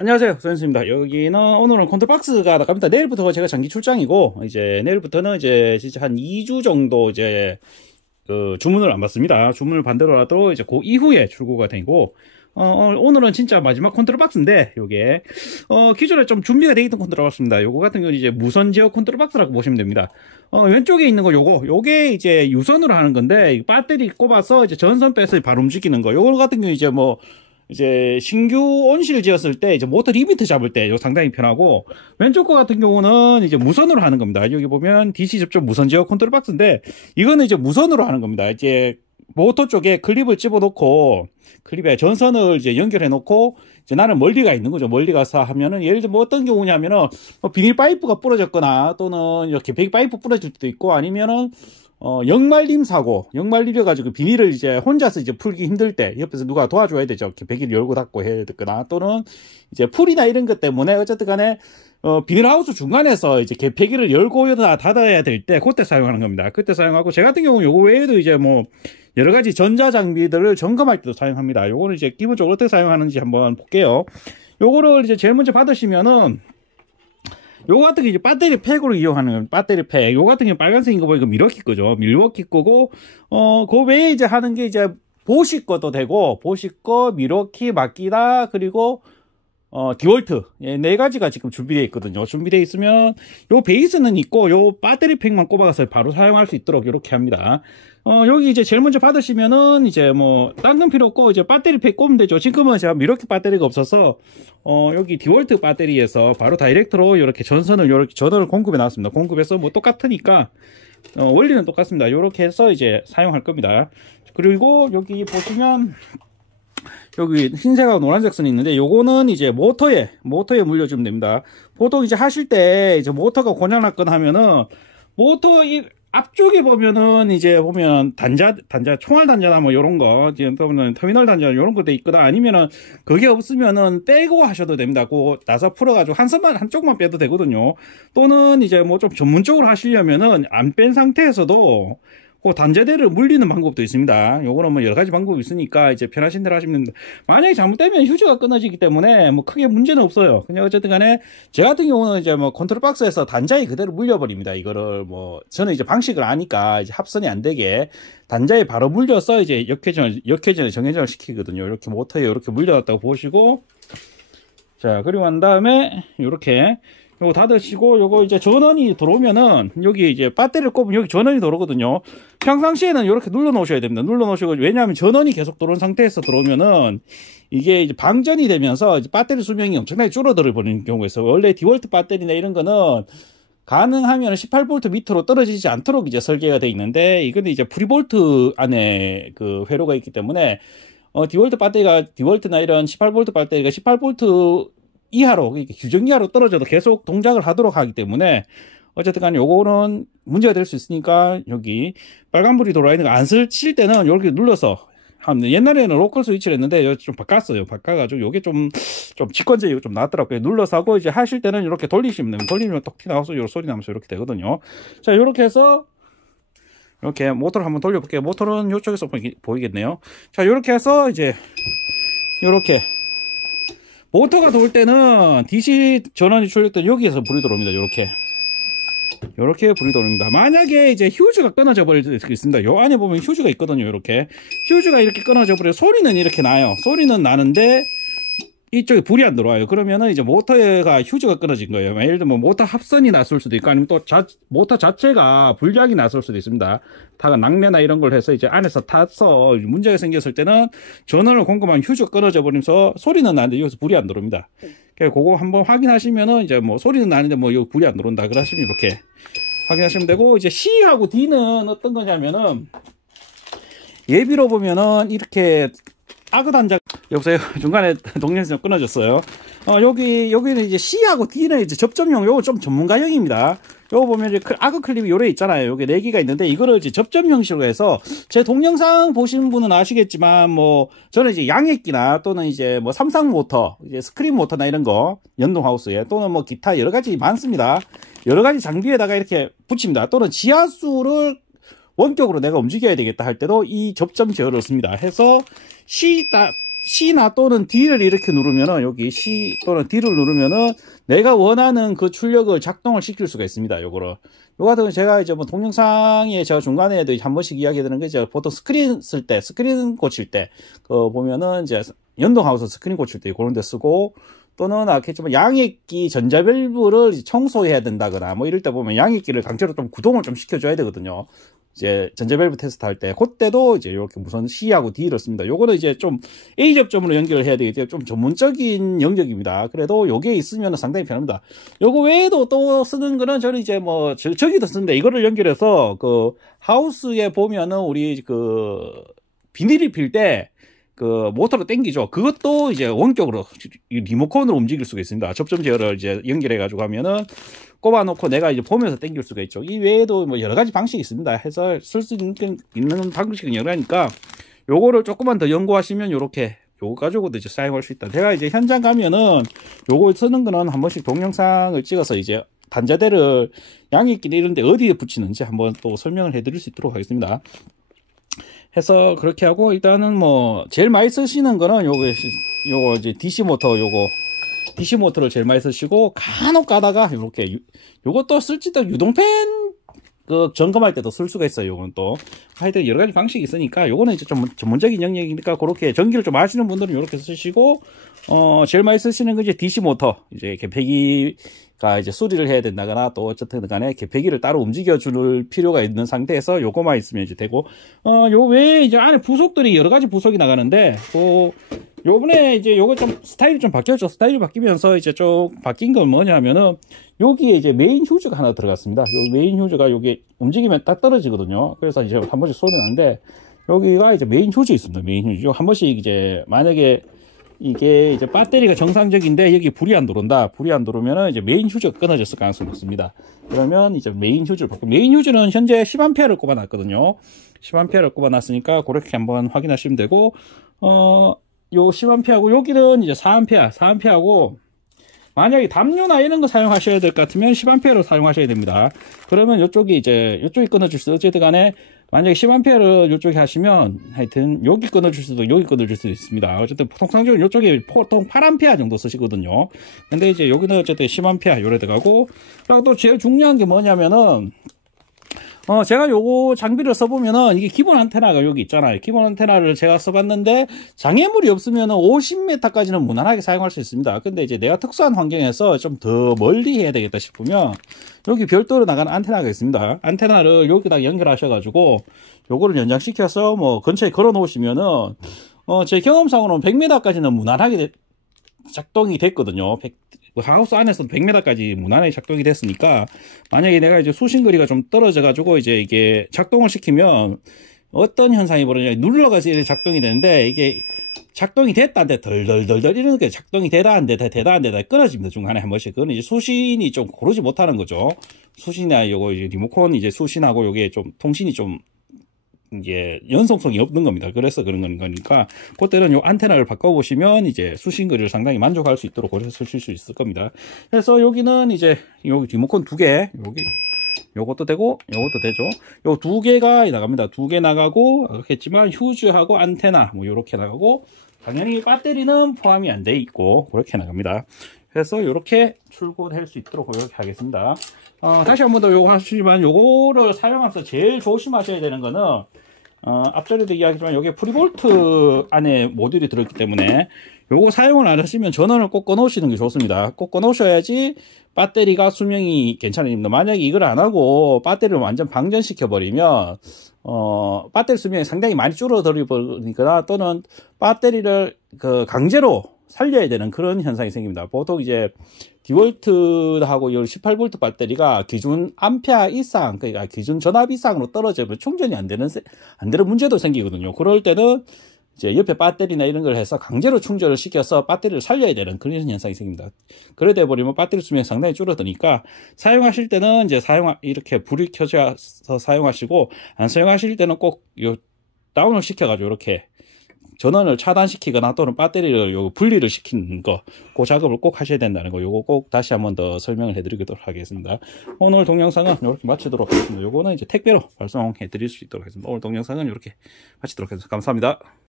안녕하세요, 소연수입니다. 오늘은 컨트롤박스가 나갑니다. 내일부터 제가 장기 출장이고, 이제 내일부터는 이제 진짜 한 2주 정도 이제 주문을 안 받습니다. 주문을 반대로라도 이제 그 이후에 출고가 되고, 오늘은 진짜 마지막 컨트롤박스인데, 요게 기존에 좀 준비가 되어 있던 컨트롤박스입니다. 요거 같은 경우는 이제 무선 제어 컨트롤박스라고 보시면 됩니다. 왼쪽에 있는 거 요게 이제 유선으로 하는 건데, 배터리 꼽아서 이제 전선 빼서 바로 움직이는 거. 요거 같은 경우 이제 신규 온실 지었을 때 이제 모터 리미트 잡을 때 상당히 편하고, 왼쪽 거 같은 경우는 이제 무선으로 하는 겁니다. 여기 보면 DC 접점 무선 제어 컨트롤 박스인데, 이거는 이제 무선으로 하는 겁니다. 이제 모터 쪽에 클립을 집어 놓고, 클립에 전선을 이제 연결해 놓고, 이제 나는 멀리 가 있는 거죠. 멀리 가서 하면은, 예를 들면 어떤 경우냐면은 비닐 파이프가 부러졌거나, 또는 이렇게 배기 파이프 부러질 수도 있고, 아니면은 역말림 사고, 역말림려가지고 비닐을 이제 혼자서 이제 풀기 힘들 때 옆에서 누가 도와줘야 되죠. 이렇게 배기를 열고 닫고 해야 되거나, 또는 이제 풀이나 이런 것 때문에 어쨌든 간에 비닐하우스 중간에서 이제 배기를 열고 닫아야 될 때 그때 사용하는 겁니다. 그때 사용하고, 제 같은 경우는 요거 외에도 이제 뭐 여러 가지 전자 장비들을 점검할 때도 사용합니다. 요거는 이제 기본적으로 어떻게 사용하는지 한번 볼게요. 요거를 이제 제일 먼저 받으시면은, 요거 같은 게 이제 배터리 팩으로 이용하는 거예요. 배터리 팩. 요거 같은 게 빨간색인 거 보니까 밀워키 거죠. 밀워키 거고, 그 외에 이제 하는 게 이제 보시 거도 되고, 보시 거, 밀워키, 마키다, 그리고, 디월트. 예, 네 가지가 지금 준비되어 있거든요. 준비되어 있으면, 요 베이스는 있고, 요 배터리 팩만 꼽아서 바로 사용할 수 있도록 이렇게 합니다. 여기 이제 제일 먼저 받으시면은, 이제 뭐, 딴 건 필요 없고, 이제 배터리 팩 꼽으면 되죠. 지금은 제가 밀워키 배터리가 없어서, 여기 디월트 배터리에서 바로 다이렉트로 이렇게 전원을 공급해 놨습니다. 공급해서 뭐 똑같으니까, 원리는 똑같습니다. 이렇게 해서 이제 사용할 겁니다. 그리고 여기 보시면, 여기 흰색하고 노란색 선이 있는데, 요거는 이제 모터에 물려주면 됩니다. 보통 이제 하실 때 이제 모터가 고장났거나 하면은, 모터 이 앞쪽에 보면은 이제 보면 단자 총알 단자나 뭐 요런 거, 지금 보면 터미널 단자 요런 거 돼 있거나, 아니면은 그게 없으면은 빼고 하셔도 됩니다. 그 나사 풀어가지고 한쪽만 빼도 되거든요. 또는 이제 뭐 좀 전문적으로 하시려면은 안 뺀 상태에서도 그 단자대를 물리는 방법도 있습니다. 요거는 뭐 여러 가지 방법이 있으니까 이제 편하신 대로 하시면 됩니다. 만약에 잘못되면 휴지가 끊어지기 때문에 뭐 크게 문제는 없어요. 그냥 어쨌든 간에 제 같은 경우는 이제 뭐 컨트롤 박스에서 단자에 그대로 물려버립니다. 이거를 뭐 저는 이제 방식을 아니까 이제 합선이 안 되게 단자에 바로 물려서 이제 역회전을 정회전을 시키거든요. 이렇게 모터에 이렇게 물려놨다고 보시고, 자, 그리고 난 다음에 이렇게 요거 닫으시고, 요거 이제 전원이 들어오면은, 여기 이제 배터리를 꼽으면 여기 전원이 들어오거든요. 평상시에는 이렇게 눌러 놓으셔야 됩니다. 눌러 놓으시고, 왜냐하면 전원이 계속 들어온 상태에서 들어오면은, 이게 이제 방전이 되면서 이제 배터리 수명이 엄청나게 줄어들어 버리는 경우가 있어요. 원래 디월트 배터리나 이런 거는 가능하면 18V 밑으로 떨어지지 않도록 이제 설계가 되어 있는데, 이거는 이제 프리볼트 안에 그 회로가 있기 때문에, 디월트나 이런 18V 배터리가 18V 이하로, 규정 이하로 떨어져도 계속 동작을 하도록 하기 때문에, 어쨌든 간에 요거는 문제가 될 수 있으니까, 여기 빨간불이 들어와 있는 거 안 쓰실 때는 이렇게 눌러서 하면, 옛날에는 로컬 스위치를 했는데 좀 바꿨어요. 바꿔가지고 요게 좀 직관적이고 좀 낫더라고요. 눌러서 하고, 이제 하실 때는 이렇게 돌리시면 됩니다. 돌리면 톡 티 나와서 요 소리 나면서 이렇게 되거든요. 자, 요렇게 해서 이렇게 모터를 한번 돌려볼게요. 모터는 이쪽에서 보이겠네요. 자, 요렇게 해서 이제 요렇게 모터가 돌 때는 DC 전원이 출력된 여기에서 불이 들어옵니다. 요렇게 불이 들어옵니다. 만약에 이제 휴즈가 끊어져 버릴 수 있습니다. 요 안에 보면 휴즈가 있거든요. 이렇게 휴즈가 이렇게 끊어져 버려 소리는 이렇게 나요. 소리는 나는데 이쪽에 불이 안 들어와요. 그러면은 이제 모터가 휴즈가 끊어진 거예요. 예를 들면 모터 합선이 났을 수도 있고, 아니면 또 모터 자체가 불량이 났을 수도 있습니다. 다가 낙뢰나 이런 걸 해서 이제 안에서 타서 문제가 생겼을 때는 전원을 공급한 휴즈가 끊어져 버리면서 소리는 나는데 여기서 불이 안 들어옵니다. 그래서 그거 한번 확인하시면은, 이제 뭐 소리는 나는데 뭐 여기 불이 안 들어온다 그러시면 이렇게 확인하시면 되고, 이제 C하고 D는 어떤 거냐면은, 예비로 보면은 이렇게 아그 단자, 여보세요? 중간에 동영상이 좀 끊어졌어요. 여기는 이제 C하고 D는 이제 접점용, 요거 좀 전문가형입니다. 요거 보면 이제 아그 클립이 요래 있잖아요. 요게 4개가 있는데, 이거를 이제 접점 형식으로 해서, 제 동영상 보신 분은 아시겠지만, 뭐, 저는 이제 양액기나 또는 이제 뭐 삼상 모터, 이제 스크린 모터나 이런 거, 연동 하우스에, 또는 뭐 기타 여러 가지 많습니다. 여러 가지 장비에다가 이렇게 붙입니다. 또는 지하수를 원격으로 내가 움직여야 되겠다 할 때도 이 접점 제어를 씁니다. 해서 C나 또는 D를 이렇게 누르면은, 여기 C 또는 D를 누르면은 내가 원하는 그 출력을 작동을 시킬 수가 있습니다. 요거를. 요 같은 건 제가 이제 뭐 동영상에 제가 중간에도 한 번씩 이야기 드리는 게 이제 보통 스크린 쓸 때, 스크린 고칠 때, 그 보면은 이제 연동하고서 스크린 고칠 때 그런 데 쓰고, 또는 아겠지만 양액기 전자밸브를 청소해야 된다거나 뭐 이럴 때 보면 양액기를 강제로 좀 구동을 좀 시켜줘야 되거든요. 이제 전자밸브 테스트 할 때 그때도 이제 이렇게 무선 C하고 D를 씁니다. 요거는 이제 좀 A 접점으로 연결을 해야 되기 때문에 좀 전문적인 영역입니다. 그래도 요게 있으면 상당히 편합니다. 요거 외에도 또 쓰는 거는 저는 이제 뭐 저기도 쓰는데 이거를 연결해서 그 하우스에 보면은 우리 그 비닐이 필 때 그 모터로 당기죠. 그것도 이제 원격으로 리모컨으로 움직일 수가 있습니다. 접점 제어를 이제 연결해 가지고 하면은 꼽아 놓고 내가 이제 보면서 당길 수가 있죠. 이 외에도 뭐 여러 가지 방식이 있습니다. 해서 쓸 수 있는 방식은 여러 가지니까 요거를 조금만 더 연구하시면 요렇게 요거 가지고도 이제 사용할 수 있다. 제가 이제 현장 가면은 요거 쓰는 거는 한 번씩 동영상을 찍어서 이제 단자대를 양액기 이런 데 어디에 붙이는지 한번 또 설명을 해 드릴 수 있도록 하겠습니다. 해서 그렇게 하고 일단은 뭐 제일 많이 쓰시는 거는 요거 이제 DC 모터 DC 모터를 제일 많이 쓰시고 간혹 가다가 요렇게 요것도 쓸지도 유동팬 그 점검할 때도 쓸 수가 있어요. 요건 또 하여튼 여러 가지 방식이 있으니까 요거는 이제 좀 전문적인 영역이니까 그렇게 전기를 좀 아시는 분들은 요렇게 쓰시고 제일 많이 쓰시는 거 이제 DC 모터 이제 개폐기가 이제 수리를 해야 된다거나 또 어쨌든 간에 개폐기를 따로 움직여 줄 필요가 있는 상태에서 요거만 있으면 이제 되고 요 외에 이제 안에 부속들이 여러 가지 부속이 나가는데 요번에 이제 요거 좀 스타일이 좀 바뀌었죠. 스타일이 바뀌면서 이제 좀 바뀐 건 뭐냐면은 여기에 이제 메인 휴즈가 하나 들어갔습니다. 요 메인 휴즈가 요게 움직이면 딱 떨어지거든요. 그래서 이제 한 번씩 소리 나는데 여기가 이제 메인 휴즈 있습니다. 메인 휴즈. 한 번씩 이제 만약에 이게 이제 배터리가 정상적인데 여기 불이 안 들어온다. 불이 안 들어오면은 이제 메인 휴즈가 끊어졌을 가능성이 높습니다. 그러면 이제 메인 휴즈를 바꾸고 메인 휴즈는 현재 10A를 꼽아놨거든요. 10A를 꼽아놨으니까 그렇게 한번 확인하시면 되고 요 10A하고 여기는 이제 4A하고 만약에 담요나 이런 거 사용하셔야 될 것 같으면 10A로 사용하셔야 됩니다. 그러면 이쪽이 끊어질 수도 어쨌든 간에 만약에 10A를 이쪽에 하시면 하여튼 여기 끊어줄 수도 여기 끊어줄 수도 있습니다. 어쨌든 통상적으로 이쪽에 보통 8A 정도 쓰시거든요. 근데 이제 여기는 어쨌든 10A 요래 들어가고 그리고 또 제일 중요한 게 뭐냐면은 제가 요거 장비를 써보면은 이게 기본 안테나가 여기 있잖아요. 기본 안테나를 제가 써봤는데 장애물이 없으면은 50m까지는 무난하게 사용할 수 있습니다. 근데 이제 내가 특수한 환경에서 좀 더 멀리 해야 되겠다 싶으면 여기 별도로 나가는 안테나가 있습니다. 안테나를 여기다 연결하셔가지고 요거를 연장시켜서 뭐 근처에 걸어 놓으시면은 제 경험상으로는 100m까지는 무난하게 작동이 됐거든요. 하우스 안에서도 100m까지 무난하게 작동이 됐으니까 만약에 내가 이제 수신거리가 좀 떨어져 가지고 이제 이게 작동을 시키면 어떤 현상이 벌어지냐 눌러가지고 작동이 되는데 이게 작동이 됐다 안 됐다 덜덜덜덜 이러니까 작동이 되다 안 되다 끊어집니다. 중간에 한 번씩. 그건 이제 수신이 좀 고르지 못하는 거죠. 수신이나 요거 이제 리모컨 이제 수신하고 요게 좀 통신이 좀 이게 연속성이 없는 겁니다. 그래서 그런 거니까 그때는 요 안테나를 바꿔보시면 이제 수신거리를 상당히 만족할 수 있도록 그래서 쓰실 수 있을 겁니다. 그래서 여기는 이제 여기 리모컨 2개 여기 요것도 되고 요것도 되죠. 요 2개가 나갑니다. 2개 나가고 그렇겠지만 휴즈하고 안테나 뭐 요렇게 나가고 당연히 배터리는 포함이 안 돼 있고 그렇게 나갑니다. 그래서 요렇게 출고할 수 있도록 이렇게 하겠습니다. 다시 한 번 더 요거 하시지만 요거를 사용하면서 제일 조심하셔야 되는 거는 앞전에도 이야기했지만 여기에 프리볼트 안에 모듈이 들어있기 때문에 요거 사용을 안 하시면 전원을 꼭 꺼 놓으시는 게 좋습니다. 꼭 꺼 놓으셔야지 배터리가 수명이 괜찮습니다. 만약에 이걸 안 하고 배터리를 완전 방전시켜 버리면 배터리 수명이 상당히 많이 줄어들어 버리거나 또는 배터리를 강제로 살려야 되는 그런 현상이 생깁니다. 보통 이제 디볼트하고 18V 배터리가 기준 암페어 이상, 그러니까 기준 전압 이상으로 떨어지면 충전이 안 되는 문제도 생기거든요. 그럴 때는 이제 옆에 배터리나 이런 걸 해서 강제로 충전을 시켜서 배터리를 살려야 되는 그런 현상이 생깁니다. 그래 돼 버리면 배터리 수명이 상당히 줄어드니까 사용하실 때는 이제 이렇게 불이 켜져서 사용하시고 안 사용하실 때는 꼭 다운을 시켜가지고 이렇게 전원을 차단시키거나 또는 배터리를 분리를 시키는 거, 그 작업을 꼭 하셔야 된다는 거, 요거 꼭 다시 한번 더 설명을 해드리도록 하겠습니다. 오늘 동영상은 이렇게 마치도록 하겠습니다. 요거는 이제 택배로 발송해 드릴 수 있도록 하겠습니다. 오늘 동영상은 이렇게 마치도록 하겠습니다. 감사합니다.